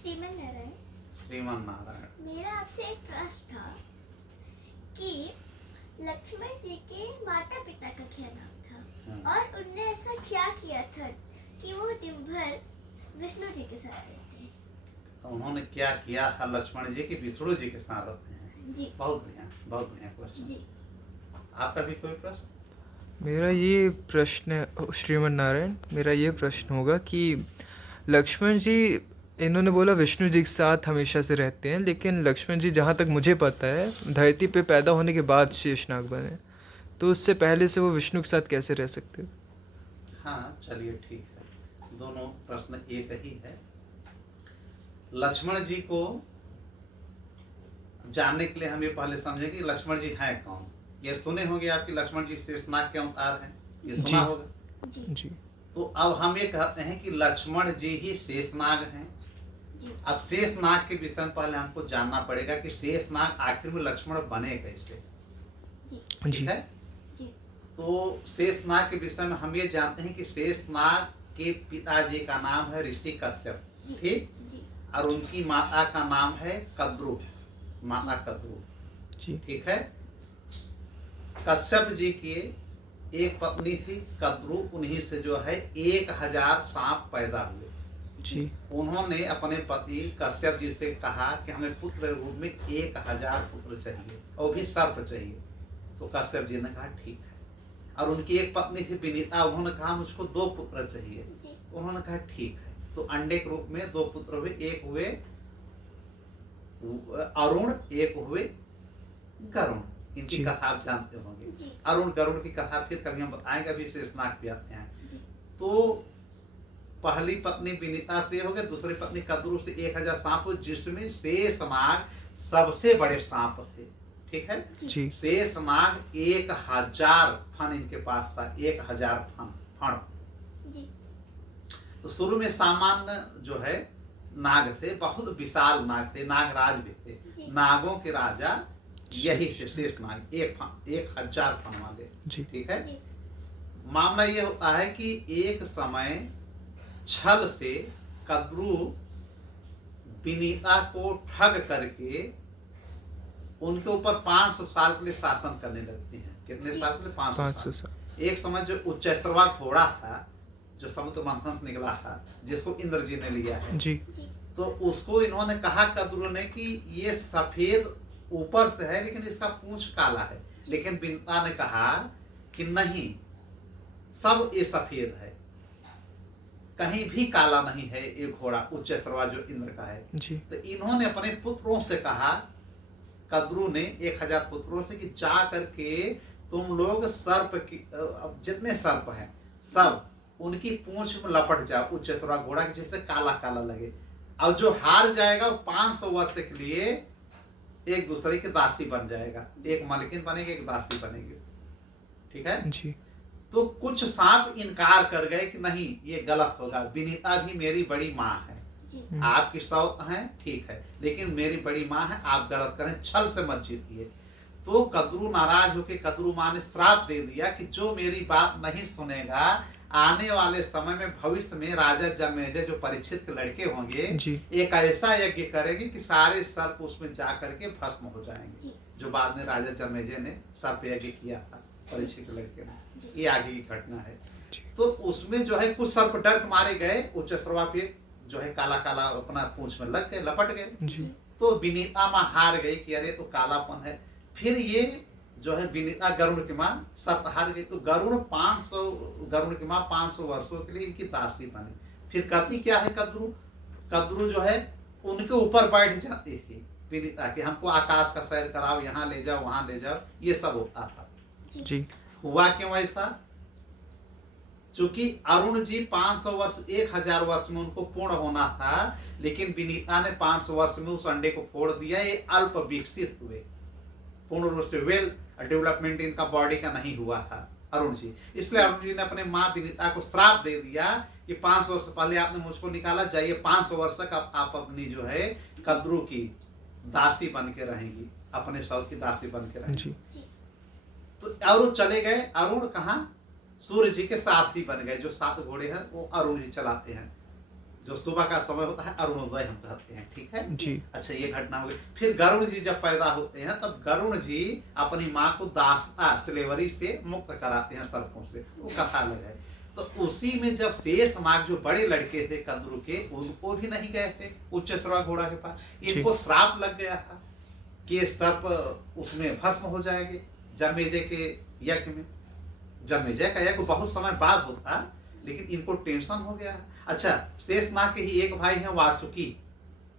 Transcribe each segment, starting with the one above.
श्रीमन नारायण, श्रीमान नारायण। मेरा आपसे एक प्रश्न था कि लक्ष्मण जी के माता पिता का क्या नाम था और उनने ऐसा क्या किया था कि वो दिन भर विष्णु जी के साथ रहते हैं? तो उन्होंने क्या किया था लक्ष्मण जी की विष्णु जी के साथ रहते हैं? जी बहुत बढ़िया क्वेश्चन। जी। आपका भी कोई प्रश्न? मेरा ये प्रश्न, श्रीमन नारायण, मेरा ये प्रश्न होगा कि लक्ष्मण जी, इन्होंने बोला विष्णु जी के साथ हमेशा से रहते हैं, लेकिन लक्ष्मण जी जहाँ तक मुझे पता है धरती पे पैदा होने के बाद शेषनाग बने, तो उससे पहले से वो विष्णु के साथ कैसे रह सकते? हाँ चलिए ठीक है, दोनों प्रश्न एक ही है। लक्ष्मण जी को जानने के लिए हम ये पहले समझें कि लक्ष्मण जी हैं कौन। ये सुने होंगे आपकी लक्ष्मण जी शेषनाग के अवतार हैं, ये जी। सुना होगा। जी तो अब हम ये कहते हैं कि लक्ष्मण जी ही शेषनाग हैं। जी अब शेषनाग के विषय में पहले हमको जानना पड़ेगा कि शेषनाग आखिर में लक्ष्मण बने कैसे। जी ठीक है। जी तो शेषनाग के विषय में हम ये जानते हैं कि शेषनाग के पिताजी का नाम है ऋषि कश्यप, जी ठीक, जी और उनकी माता का नाम है कद्रु, माता कद्रु, जी ठीक है। कश्यप जी की एक पत्नी थी कद्रु, उन्हीं से जो है 1000 सांप पैदा हुए। जी उन्होंने अपने पति कश्यप जी से कहा कि हमें पुत्र रूप में 1000 पुत्र चाहिए और भी सर्प चाहिए। तो कश्यप जी ने कहा ठीक है। और उनकी एक पत्नी थी विनीता, उन्होंने कहा मुझको 2 पुत्र चाहिए। जी उन्होंने कहा ठीक है। तो अंडे के रूप में 2 पुत्र हुए, एक हुए अरुण, एक हुए गरुण। इनकी जी। कथा आप जानते होंगे। जी अरुण गरुण की कथा फिर कभी हम बताएंगे, अभी शेषनाग पे आते हैं। जी तो पहली पत्नी विनीता से हो गए, दूसरी पत्नी कद्रु से 1000 सांप हुए, जिसमें शेषनाग सबसे बड़े सांप थे, ठीक है। जी शेषनाग 1000 फन इनके पास था, 1000 फण। जी तो शुरू में सामान्य जो है नाग थे, बहुत विशाल नाग थे, नागराज भी थे। जी। नागों के राजा यही थे शेषनाग, 1000 फन वाले, जी ठीक है। जी मामला ये होता है कि एक समय छल से कद्रु विनीता को ठग करके उनके ऊपर 500 साल के लिए शासन करने लगते हैं। कितने साल के लिए? 500 500 साल। साल। एक समय जो उच्चैश्रवा घोड़ा था, जो समुद्र मंथन से निकला था, जिसको इंद्र जी ने लिया है, जी जी तो उसको इन्होंने कहा कद्रु ने कि ये सफेद ऊपर से है लेकिन इसका पूंछ काला है। लेकिन विनीता ने कहा कि नहीं, सब ये सफेद है, कहीं भी काला नहीं है ये घोड़ा, उच्चैश्रवा जो इंद्र का है। जी तो इन्होंने अपने पुत्रों से कहा, कद्रु ने 1000 पुत्रों से, कि जा करके तुम लोग सर्प की, अब जितने सर्प हैं सब उनकी पूंछ में लपट जाओ उच्चैश्रवा घोड़ा के, जिससे काला काला लगे। और जो हार जाएगा वो 500 वर्ष के लिए एक दूसरे के दासी बन जाएगा, एक मालकिन बनेगी, एक दासी बनेगी, ठीक है। जी तो कुछ सांप इनकार कर गए कि नहीं ये गलत होगा, विनीता भी मेरी बड़ी माँ है, जी आपकी सौत है ठीक है, लेकिन मेरी बड़ी माँ है, आप गलत करें, छल से मत जीतिए। तो कद्रु नाराज होकर कद्रु माँ ने श्राप दे दिया कि जो मेरी बात नहीं सुनेगा, आने वाले समय में भविष्य में राजा जमेजय जो परीक्षित के लड़के होंगे, जी एक ऐसा यज्ञ करेंगे कि सारे सर्प उसमें जा करके भस्म हो जाएंगे। जी जो बाद में राजा जमेजय ने सर्प यज्ञ किया था परीक्षित के लड़के ने, ये आगे की घटना है। जी। तो उसमें जो है कुछ सर्प डर मारे गए, उच्चैश्रवा पे जो है काला काला अपना पूंछ में लग गए, लपट गए। जी तो विनीता माँ हार गई कि अरे तो कालापन है। फिर ये जो है विनीता गरुड़ की माँ सत हार गई। तो गरुड़ की माँ 500 वर्षों के लिए इनकी दासी बनी। फिर करती क्या है कद्रु, कद्रु जो है उनके ऊपर बैठ जाती थी विनीता के, हमको आकाश का सैर कराओ, यहाँ ले जाओ वहां ले जाओ, ये सब होता था। जी हुआ क्यों ऐसा? चूंकि अरुण जी 500 वर्ष 1000 वर्ष में उनको पूर्ण होना था, लेकिन विनीता ने 500 वर्ष में उस अंडे को फोड़ दिया। ये अल्प विकसित हुए, पूर्ण रूप से वेल डेवलपमेंट इनका बॉडी का नहीं हुआ था अरुण जी। इसलिए अरुण जी ने अपने माँ विनीता को श्राप दे दिया कि 500 वर्ष पहले आपने मुझको निकाला, जाइए 500 वर्ष तक आप अपनी जो है कद्रु की दासी बन के रहेंगी, अपने सौत की दासी बन के रहेंगी। जी तो अरुण चले गए। अरुण कहाँ? सूर्य जी के सारथी बन गए। जो 7 घोड़े हैं वो अरुण जी चलाते हैं। जो सुबह का समय होता है अरुणोदय हम कहते हैं, ठीक है जी। अच्छा ये घटना हो गई। फिर गरुड़ जी जब पैदा होते हैं तब गरुड़ जी अपनी माँ को स्लेवरी से मुक्त कराते हैं, सर्पों से, वो कथा अलग है। तो उसी में जब शेष नाग जो बड़े लड़के थे कद्रु के, उनको भी नहीं गए थे उच्च श्रवा घोड़ा के पास, इनको श्राप लग गया था कि ये सर्प उसमें भस्म हो जाएंगे जन्मेजय के यज्ञ में। जन्मेजय का यज्ञ बहुत समय बाद होता, लेकिन इनको टेंशन हो गया। अच्छा, शेषनाग के ही एक भाई हैं वासुकी।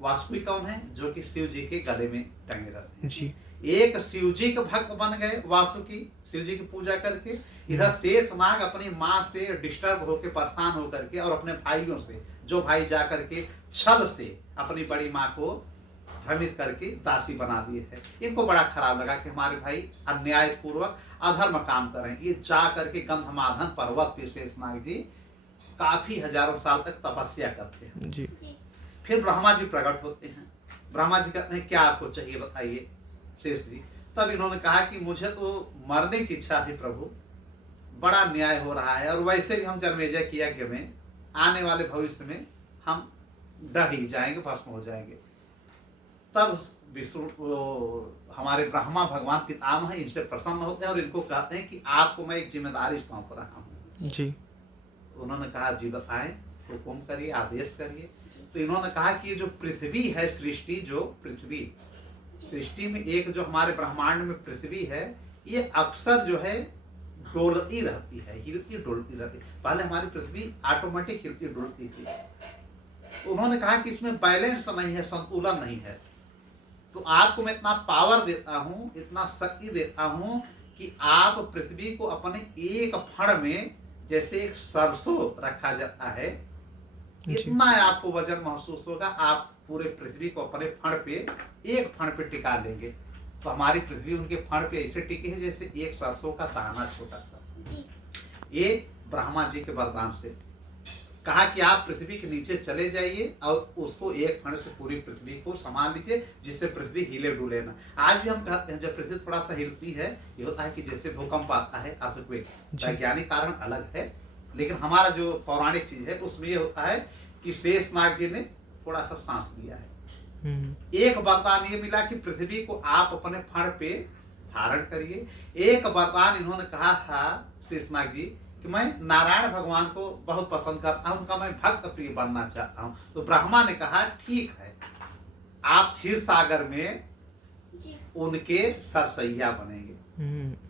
वासुकी कौन है? जो कि शिव जी के गले में टंगे रहते हैं जी। एक शिव जी के भक्त बन गए वासुकी, शिव जी की पूजा करके। इधर शेषनाग अपनी माँ से डिस्टर्ब होकर, परेशान होकर के, और अपने भाइयों से, जो भाई जा करके छल से अपनी बड़ी माँ को भ्रमित करके दासी बना दिए है। इनको बड़ा खराब लगा कि हमारे भाई अन्याय पूर्वक अधर्म काम कर रहे हैं। ये जा करके गंधमादन पर्वत पे शेषनाग जी काफी हजारों साल तक तपस्या करते हैं जी। फिर ब्रह्मा जी प्रकट होते हैं। ब्रह्मा जी कहते हैं क्या आपको चाहिए बताइए शेष जी। तब इन्होंने कहा कि मुझे तो मरने की इच्छा थी प्रभु, बड़ा न्याय हो रहा है, और वैसे भी हम जन्मेजय की यज्ञ में आने वाले भविष्य में हम डह ही जाएंगे, भस्म हो जाएंगे। तब विष्णु हमारे ब्रह्मा भगवान पितामह इनसे प्रसन्न होते हैं और इनको कहते हैं कि आपको मैं एक जिम्मेदारी सौंप रहा हूँ। जी। उन्होंने कहा जी बताएं, हुकुम करिए, आदेश करिए। तो इन्होंने कहा कि जो पृथ्वी है, सृष्टि, जो पृथ्वी सृष्टि में एक जो हमारे ब्रह्मांड में पृथ्वी है, ये अक्सर जो है डोलती रहती है, हिलती डोलती रहती है। पहले हमारी पृथ्वी ऑटोमेटिक हिलती डोलती थी। उन्होंने कहा कि इसमें बैलेंस नहीं है, संतुलन नहीं है। तो आपको मैं इतना पावर देता हूँ, इतना शक्ति देता हूँ कि आप पृथ्वी को अपने एक फण में, जैसे एक सरसों रखा जाता है, इतना आपको वजन महसूस होगा। आप पूरे पृथ्वी को अपने फण पे, एक फण पे टिका लेंगे। तो हमारी पृथ्वी उनके फण पे ऐसे टिकी है जैसे एक सरसों का दाना छोटा सा। ये ब्रह्मा जी के वरदान से कहा कि आप पृथ्वी के नीचे चले जाइए और उसको एक फण से पूरी पृथ्वी को संभाल लीजिए, जिससे पृथ्वी हिले डुले ना। आज भी हम कहते हैं जब पृथ्वी थोड़ा सा हिलती है, ये होता है कि जैसे भूकंप आता है, अर्थक्वेक। वैज्ञानिक कारण अलग है, लेकिन हमारा जो पौराणिक चीज है उसमें ये होता है कि शेषनाग जी ने थोड़ा सा सांस लिया है। एक वरदान ये मिला कि पृथ्वी को आप अपने फण पे धारण करिए। एक वरदान इन्होंने कहा था शेषनाग जी कि मैं नारायण भगवान को बहुत पसंद करता हूं, उनका मैं भक्त प्रिय बनना चाहता हूं। तो ब्रह्मा ने कहा ठीक है, आप क्षीर सागर में उनके सरसैया बनेंगे।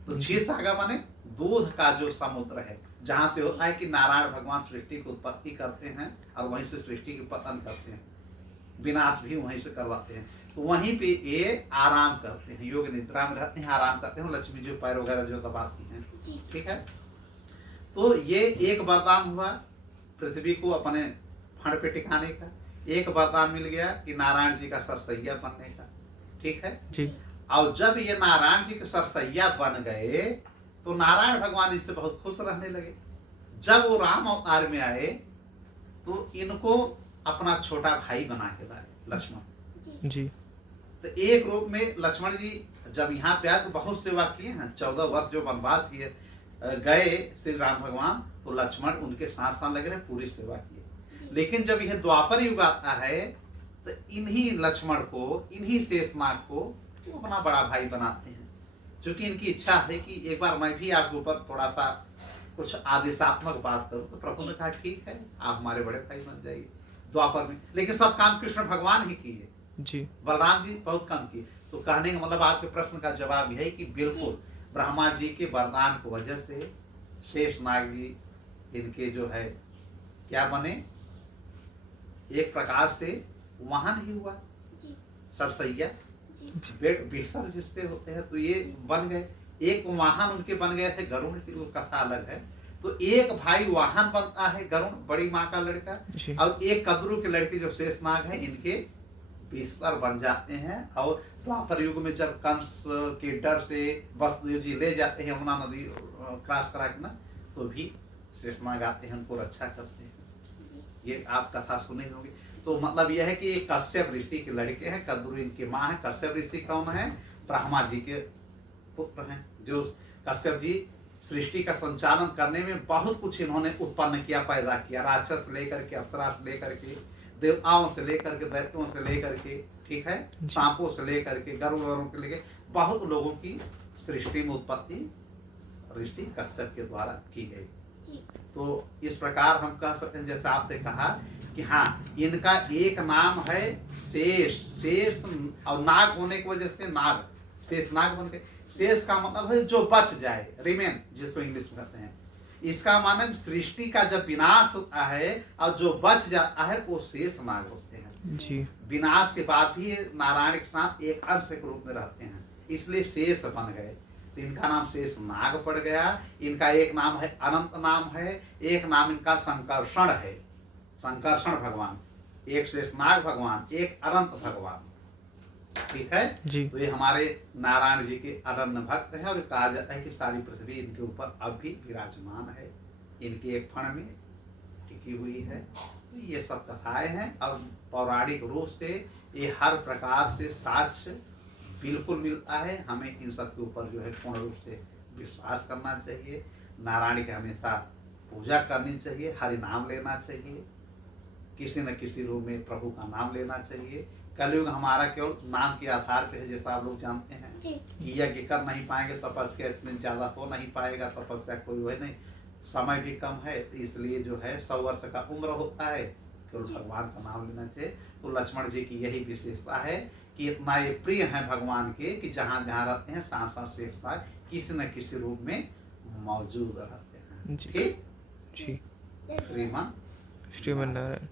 तो क्षीर सागर माने दूध का जो समुद्र है, जहां से होता है कि नारायण भगवान सृष्टि की उत्पत्ति करते हैं और वहीं से सृष्टि की पतन करते हैं, विनाश भी वहीं से करवाते हैं। तो वहीं पे ये आराम करते हैं, योग निद्रा में रहते हैं, आराम करते हैं। लक्ष्मी जी पैर वगैरह जो दबाती हैं, ठीक है। तो ये एक वरदान हुआ पृथ्वी को अपने फण पे टिकाने का। एक वरदान मिल गया कि नारायण जी का सरसैया बनने का, ठीक है जी। और जब ये नारायण जी के सरसैया बन गए तो नारायण भगवान इनसे बहुत खुश रहने लगे। जब वो राम अवतार में आए तो इनको अपना छोटा भाई बना के लाए, लक्ष्मण जी। तो एक रूप में लक्ष्मण जी जब यहाँ पे आए तो बहुत सेवा किए हैं। 14 वर्ष जो वनवास किए गए श्री राम भगवान, तो लक्ष्मण उनके साथ साथ लगे रहे, पूरी सेवा किए। लेकिन जब यह द्वापर युग आता है तो इन्हीं लक्ष्मण को, इन्हीं शेषनाग को वो अपना बड़ा भाई बनाते हैं। क्योंकि इनकी इच्छा है कि एक बार मैं भी आपके ऊपर थोड़ा सा कुछ आदेशात्मक बात करूं। तो प्रभु ने कहा ठीक है, आप हमारे बड़े भाई बन जाइए द्वापर में। लेकिन सब काम कृष्ण भगवान ही किए जी, बलराम जी बहुत कम किए। तो कहने का मतलब आपके प्रश्न का जवाब यह है कि बिल्कुल ब्रह्मा जी के वरदान की वजह से शेषनाग जी इनके जो है क्या बने, एक प्रकार से वाहन ही हुआ, सरसैया बेट बिस्तर जिसपे होते हैं, तो ये बन गए। एक वाहन उनके बन गए थे गरुड़ की, वो कथा अलग है। तो एक भाई वाहन बनता है गरुड़, बड़ी माँ का लड़का, और एक कद्रु के लड़के जो शेषनाग है, इनके बिस्तर बन जाते हैं। और द्वापर युग में जब कंस के डर से वसुदेव जी ले जाते हैं यमुना नदी क्रॉस करा के ना, तो भी शेषनाग आते हैं, उनको रक्षा करते हैं। ये आप कथा सुने होंगे। तो मतलब यह है कि ये कश्यप ऋषि के लड़के हैं, कद्रु इनकी माँ है। कश्यप ऋषि कौन है? ब्रह्मा जी के पुत्र हैं। जो कश्यप जी सृष्टि का संचालन करने में बहुत कुछ इन्होंने उत्पन्न किया, पैदा किया, राक्षस से लेकर के, अप्सरा से लेकर के, देवताओं से लेकर के, दैत्यों से लेकर के, ठीक है, सांपों से लेकर के, गरुड़ों के लेकर बहुत लोगों की सृष्टि में उत्पत्ति ऋषि कश्यप के द्वारा की गई। जी। तो इस प्रकार हम कह सकते हैं, जैसे आपने कहा कि हाँ, इनका एक नाम है शेष। शेष और नाग होने की वजह से नाग, शेष नाग बन के, शेष का मतलब है जो बच जाए, रिमेन जिसको इंग्लिश में कहते हैं। इसका मतलब सृष्टि का जब विनाश होता है और जो बच जाता है वो शेष नाग होते हैं जी। विनाश के बाद भी नारायण के साथ एक अंश के रूप में रहते हैं, इसलिए शेष बन गए। तो इनका नाम शेष नाग पड़ गया। इनका एक नाम है अनंत नाम है, एक नाम इनका संकर्षण है, संकर्षण भगवान, एक शेष नाग भगवान, एक अनंत भगवान, ठीक है जी। तो ये हमारे नारायण जी के अनन्य भक्त हैं और कहा जाता है कि सारी पृथ्वी इनके ऊपर अब भी विराजमान है, इनके एक फण में टिकी हुई है। तो ये सब कथाएं हैं और पौराणिक रूप से ये हर प्रकार से साक्ष्य बिल्कुल मिलता है। हमें इन सब के ऊपर जो है पूर्ण रूप से विश्वास करना चाहिए, नारायण की हमेशा पूजा करनी चाहिए, हरि नाम लेना चाहिए, किसी न किसी रूप में प्रभु का नाम लेना चाहिए। कलयुग हमारा केवल नाम के आधार पे है, जैसा आप लोग जानते हैं कि यज्ञ कर नहीं पाएंगे, तपस्या इसमें ज्यादा हो नहीं पाएगा, तपस्या कोई वह नहीं, समय भी कम है, तो इसलिए जो है 100 वर्ष का उम्र होता है, केवल भगवान का नाम लेना चाहिए। तो लक्ष्मण जी की यही विशेषता है कि इतना ये प्रिय है भगवान के कि जहाँ जहाँ रहते हैं साथ साथ शेष किसी न किसी रूप में मौजूद रहते हैं। जी। ठीक जी। श्रीमान श्रीमन नारायण।